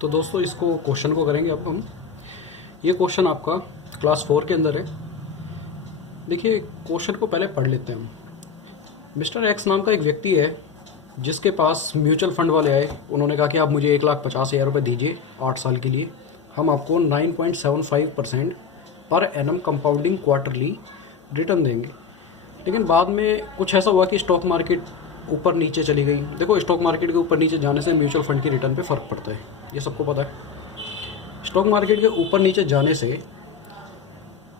तो दोस्तों इसको क्वेश्चन को करेंगे अब हम। ये क्वेश्चन आपका क्लास 4 के अंदर है। देखिए क्वेश्चन को पहले पढ़ लेते हैं हम। मिस्टर एक्स नाम का एक व्यक्ति है जिसके पास म्यूचुअल फंड वाले आए। उन्होंने कहा कि आप मुझे 1,50,000 रुपये दीजिए 8 साल के लिए, हम आपको 9.75% per annum compounding quarterly return देंगे। लेकिन बाद में कुछ ऐसा हुआ कि स्टॉक मार्केट ऊपर नीचे चली गई। देखो स्टॉक मार्केट के ऊपर नीचे जाने से म्यूचुअल फंड की रिटर्न पे फ़र्क पड़ता है, ये सबको पता है। स्टॉक मार्केट के ऊपर नीचे जाने से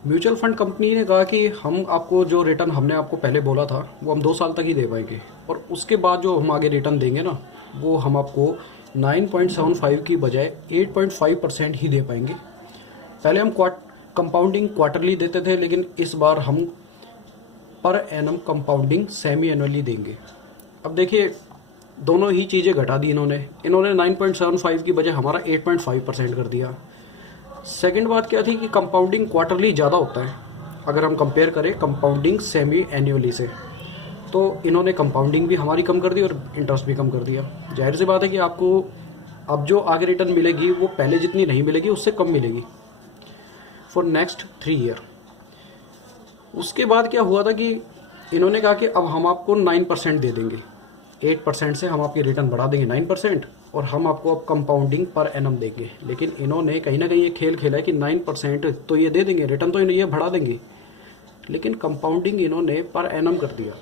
म्यूचुअल फंड कंपनी ने कहा कि हम आपको जो रिटर्न हमने आपको पहले बोला था वो हम 2 साल तक ही दे पाएंगे, और उसके बाद जो हम आगे रिटर्न देंगे ना वो हम आपको 9.75 की बजाय 8.5% ही दे पाएंगे। पहले हम कंपाउंडिंग क्वार्टरली देते थे, लेकिन इस बार हम per annum compounding semi annually देंगे। अब देखिए दोनों ही चीज़ें घटा दी इन्होंने 9.75 की बजाय हमारा 8.5% कर दिया। सेकंड बात क्या थी कि कंपाउंडिंग क्वार्टरली ज़्यादा होता है अगर हम कंपेयर करें कंपाउंडिंग सेमी एनुअली से, तो इन्होंने कंपाउंडिंग भी हमारी कम कर दी और इंटरेस्ट भी कम कर दिया। जाहिर सी बात है कि आपको अब जो आगे रिटर्न मिलेगी वो पहले जितनी नहीं मिलेगी, उससे कम मिलेगी फॉर नेक्स्ट 3 ईयर। उसके बाद क्या हुआ था कि इन्होंने कहा कि अब हम आपको 9% दे देंगे, 8% से हम आपकी रिटर्न बढ़ा देंगे 9%, और हम आपको अब कंपाउंडिंग पर एनम देंगे। लेकिन इन्होंने कहीं ना कहीं ये खेल खेला है कि 9% तो ये दे देंगे, रिटर्न तो ये बढ़ा देंगे, लेकिन कंपाउंडिंग इन्होंने पर एनम कर दिया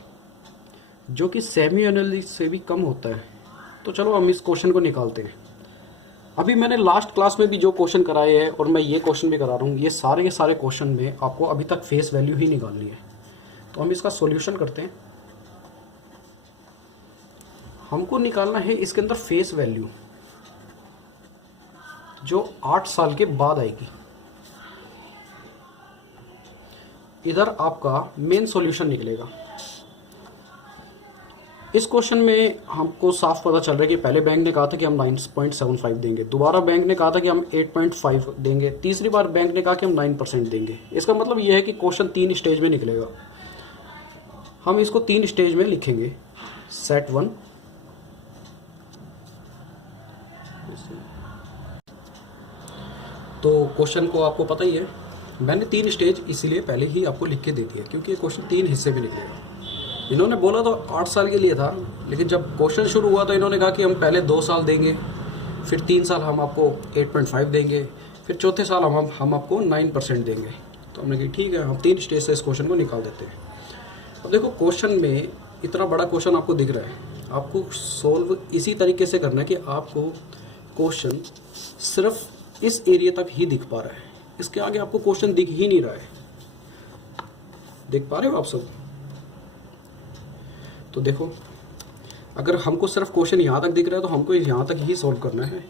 जो कि सेमी एनुअली से भी कम होता है। तो चलो हम इस क्वेश्चन को निकालते हैं। अभी मैंने लास्ट क्लास में भी जो क्वेश्चन कराए हैं और मैं ये क्वेश्चन भी करा रहा हूँ, ये सारे के सारे क्वेश्चन में आपको अभी तक फेस वैल्यू ही निकालनी है। तो हम इसका सॉल्यूशन करते हैं। हमको निकालना है इसके अंदर फेस वैल्यू जो 8 साल के बाद आएगी। इधर आपका मेन सॉल्यूशन निकलेगा। इस क्वेश्चन में हमको साफ पता चल रहा है कि पहले बैंक ने कहा था कि हम 9.75 देंगे, दोबारा बैंक ने कहा था कि हम 8.5 देंगे, तीसरी बार बैंक ने कहा कि हम 9% देंगे। इसका मतलब यह है कि क्वेश्चन 3 स्टेज में निकलेगा। हम इसको 3 स्टेज में लिखेंगे। सेट 1, तो क्वेश्चन को आपको पता ही है, मैंने 3 स्टेज इसीलिए पहले ही आपको लिख के दे दिया क्योंकि ये क्वेश्चन 3 हिस्से में निकलेगा। इन्होंने बोला तो 8 साल के लिए था, लेकिन जब क्वेश्चन शुरू हुआ तो इन्होंने कहा कि हम पहले 2 साल देंगे, फिर 3 साल हम आपको 8.5 देंगे, फिर चौथे साल हम आपको 9% देंगे। तो हमने कहा ठीक है, हम 3 स्टेज से इस क्वेश्चन को निकाल देते हैं। अब देखो क्वेश्चन में इतना बड़ा क्वेश्चन आपको दिख रहा है, आपको सोल्व इसी तरीके से करना है कि आपको क्वेश्चन सिर्फ इस एरिया तक ही दिख पा रहा है, इसके आगे आपको क्वेश्चन दिख ही नहीं रहा है। देख पा रहे हो आप सब? तो देखो अगर हमको सिर्फ क्वेश्चन यहाँ तक दिख रहा है तो हमको यहाँ तक ही सॉल्व करना है।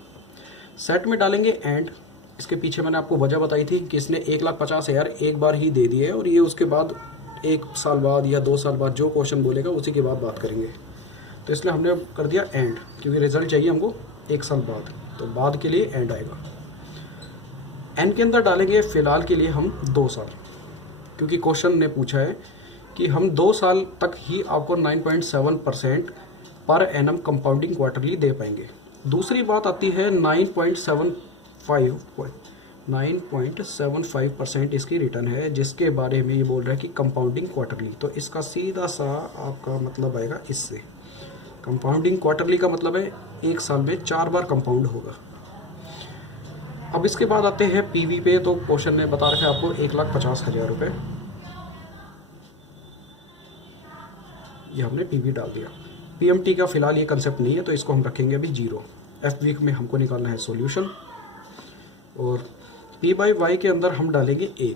सेट में डालेंगे एंड, इसके पीछे मैंने आपको वजह बताई थी कि इसने 1,50,000 एक बार ही दे दिए है, और ये उसके बाद 1 साल बाद या 2 साल बाद जो क्वेश्चन बोलेगा उसी के बाद बात करेंगे। तो इसलिए हमने कर दिया एंड, क्योंकि रिजल्ट चाहिए हमको 1 साल बाद, तो बाद के लिए एंड आएगा। एंड के अंदर डालेंगे फ़िलहाल के लिए हम 2 साल, क्योंकि क्वेश्चन ने पूछा है कि हम 2 साल तक ही आपको 9.7% पर एनम कंपाउंडिंग क्वार्टरली दे पाएंगे। दूसरी बात आती है 9.75% इसकी रिटर्न है, जिसके बारे में ये बोल रहा है कि कंपाउंडिंग क्वार्टरली। तो इसका सीधा सा आपका मतलब आएगा इससे। कंपाउंडिंग क्वार्टरली का मतलब है 1 साल में 4 बार कंपाउंड होगा। अब इसके बाद आते हैं पीवी पे। तो क्वेश्चन ने बता रखा है आपको 1,50,000 रुपये, ये हमने पीवी डाल दिया। पीएमटी का फिलहाल ये कंसेप्ट नहीं है, तो इसको हम रखेंगे अभी 0। एफ वीक में हमको निकालना है सॉल्यूशन, और पी बाई वाई के अंदर हम डालेंगे 1।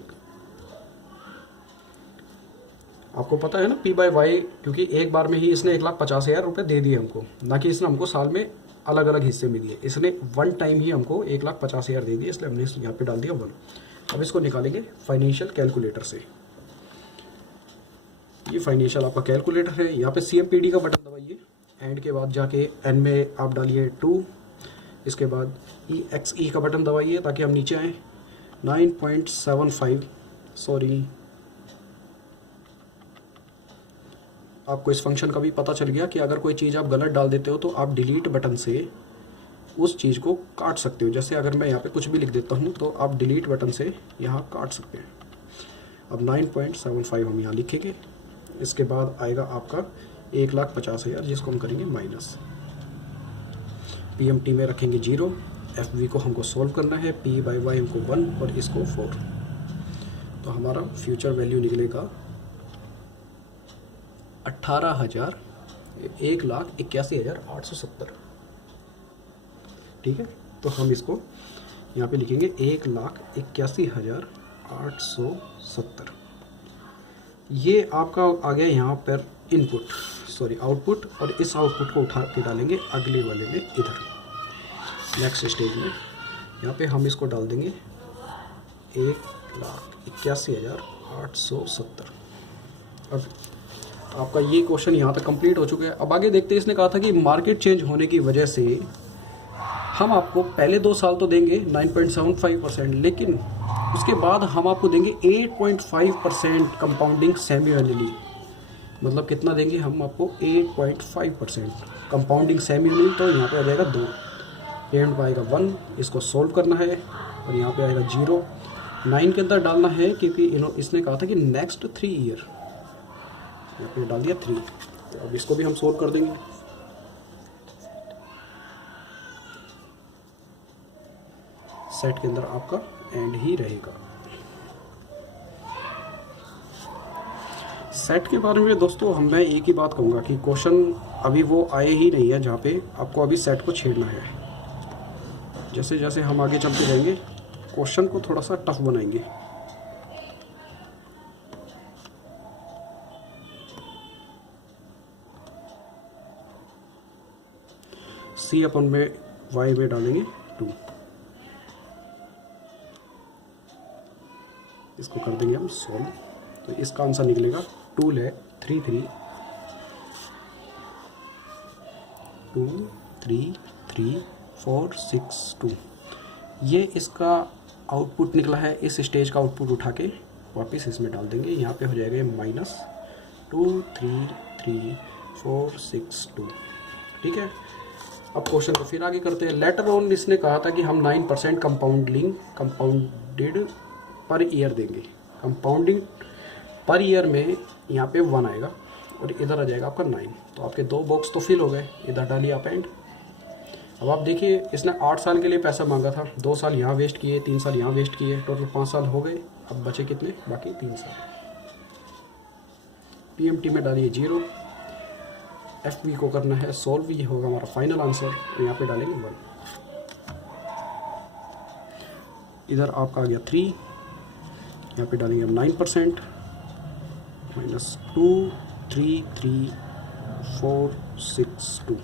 आपको पता है ना पी बाई वाई, क्योंकि एक बार में ही इसने 1,50,000 रुपये दे दिए हमको, ना कि इसने हमको साल में अलग अलग हिस्से में दिए। इसने 1 टाइम ही हमको 1,50,000 दे दिए, इसलिए हमने यहाँ पे डाल दिया 1। अब इसको निकालेंगे फाइनेंशियल कैलकुलेटर से। ये फाइनेंशियल आपका कैलकुलेटर है, यहाँ पे CMPD का बटन दबाइए, एंड के बाद जाके एन में आप डालिए 2, इसके बाद EXE का बटन दबाइए ताकि हम नीचे आएँ। 9.75, सॉरी आपको इस फंक्शन का भी पता चल गया कि अगर कोई चीज़ आप गलत डाल देते हो तो आप डिलीट बटन से उस चीज़ को काट सकते हो। जैसे अगर मैं यहाँ पे कुछ भी लिख देता हूँ तो आप डिलीट बटन से यहाँ काट सकते हैं। अब 9.75 हम यहाँ लिखेंगे। इसके बाद आएगा आपका 1,50,000 जिसको हम करेंगे माइनस। PMT में रखेंगे 0, FV को हमको सोल्व करना है, P/Y हमको 1 और इसको 4। तो हमारा फ्यूचर वैल्यू निकलेगा 1,81,870। ठीक है, तो हम इसको यहाँ पे लिखेंगे 1,81,870। ये आपका आ गया यहाँ पर आउटपुट, और इस आउटपुट को उठा के डालेंगे अगले वाले में इधर नेक्स्ट स्टेज में। यहाँ पे हम इसको डाल देंगे 1,81,870। अब आपका ये क्वेश्चन यहाँ तक कंप्लीट हो चुका है। अब आगे देखते हैं। इसने कहा था कि मार्केट चेंज होने की वजह से हम आपको पहले 2 साल तो देंगे 9.75%, लेकिन उसके बाद हम आपको देंगे 8.5% कंपाउंडिंग सेमी एनुअली। मतलब कितना देंगे हम आपको? 8.5% कंपाउंडिंग सेमी एनुअली। तो यहाँ पे आ जाएगा 2, एंड पे आएगा 1, इसको सोल्व करना है, और यहाँ पे आएगा 0, 9 के अंदर डालना है क्योंकि इसने कहा था कि नेक्स्ट 3 ईयर। यहाँ पे डाल दिया 3। तो अब इसको भी हम सोल्व कर देंगे। सेट के अंदर आपका एंड ही रहेगा। सेट के बारे में दोस्तों मैं एक ही बात कहूँगा कि क्वेश्चन अभी वो आए ही नहीं है जहाँ पे आपको अभी सेट को छेड़ना है। जैसे जैसे हम आगे चलते जाएंगे क्वेश्चन को थोड़ा सा टफ बनाएंगे। C अपन में Y में डालेंगे 2, इसको कर देंगे हम सॉल्व। तो इसका आंसर निकलेगा 2,33,462। ये इसका आउटपुट निकला है। इस स्टेज का आउटपुट उठा के वापस इसमें डाल देंगे। यहाँ पे हो जाएगा -233,462। ठीक है, अब क्वेश्चन को फिर आगे करते हैं। लेटर ऑन इसने कहा था कि हम 9% कंपाउंडेड पर ईयर देंगे। कंपाउंडिंग पर ईयर में यहाँ पे 1 आएगा और इधर आ जाएगा आपका 9। तो आपके 2 बॉक्स तो फिल हो गए। इधर डालिए आप एंड। अब आप देखिए इसने 8 साल के लिए पैसा मांगा था, 2 साल यहाँ वेस्ट किए, 3 साल यहाँ वेस्ट किए, टोटल 5 साल हो गए। अब बचे कितने? बाकी 3 साल। PMT में डालिए 0, FV को करना है सॉल्व, ये होगा हमारा फाइनल आंसर। तो यहाँ पे डालेंगे 1। इधर आपका आ गया 3, यहाँ पे डालेंगे हम 9% -233,462।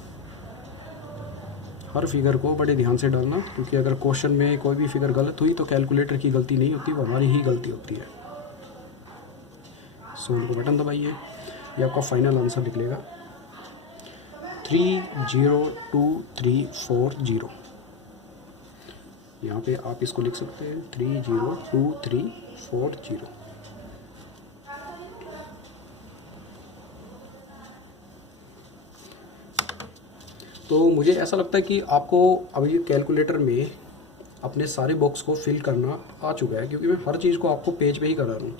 हर फिगर को बड़े ध्यान से डालना, क्योंकि अगर क्वेश्चन में कोई भी फिगर गलत हुई तो कैलकुलेटर की गलती नहीं होती, वो हमारी ही गलती होती है। सोल्व को बटन दबाइए, ये आपका फाइनल आंसर निकलेगा 302,340। यहाँ पे आप इसको लिख सकते हैं 302,340। तो मुझे ऐसा लगता है कि आपको अभी कैलकुलेटर में अपने सारे बॉक्स को फिल करना आ चुका है, क्योंकि मैं हर चीज़ को आपको पेज पे ही करा रहा हूँ।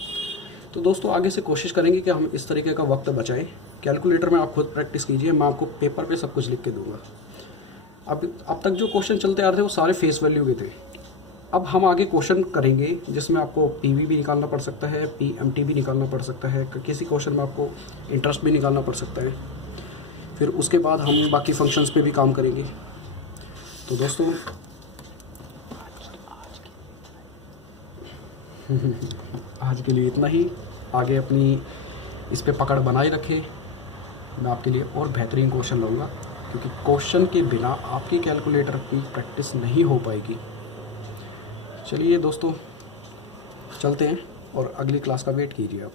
तो दोस्तों आगे से कोशिश करेंगे कि हम इस तरीके का वक्त बचाएं। कैलकुलेटर में आप खुद प्रैक्टिस कीजिए, मैं आपको पेपर पे सब कुछ लिख के दूंगा। अब तक जो क्वेश्चन चलते आ रहे थे वो सारे फेस वैल्यू के थे। अब हम आगे क्वेश्चन करेंगे जिसमें आपको PV भी निकालना पड़ सकता है, PMT भी निकालना पड़ सकता है, किसी क्वेश्चन में आपको इंटरेस्ट भी निकालना पड़ सकता है। फिर उसके बाद हम बाकी फंक्शंस पे भी काम करेंगे। तो दोस्तों आज के लिए इतना ही। आगे अपनी इस पे पकड़ बनाए रखें। मैं आपके लिए और बेहतरीन क्वेश्चन लाऊंगा, क्योंकि क्वेश्चन के बिना आपकी कैलकुलेटर की प्रैक्टिस नहीं हो पाएगी। चलिए दोस्तों चलते हैं और अगली क्लास का वेट कीजिए आप।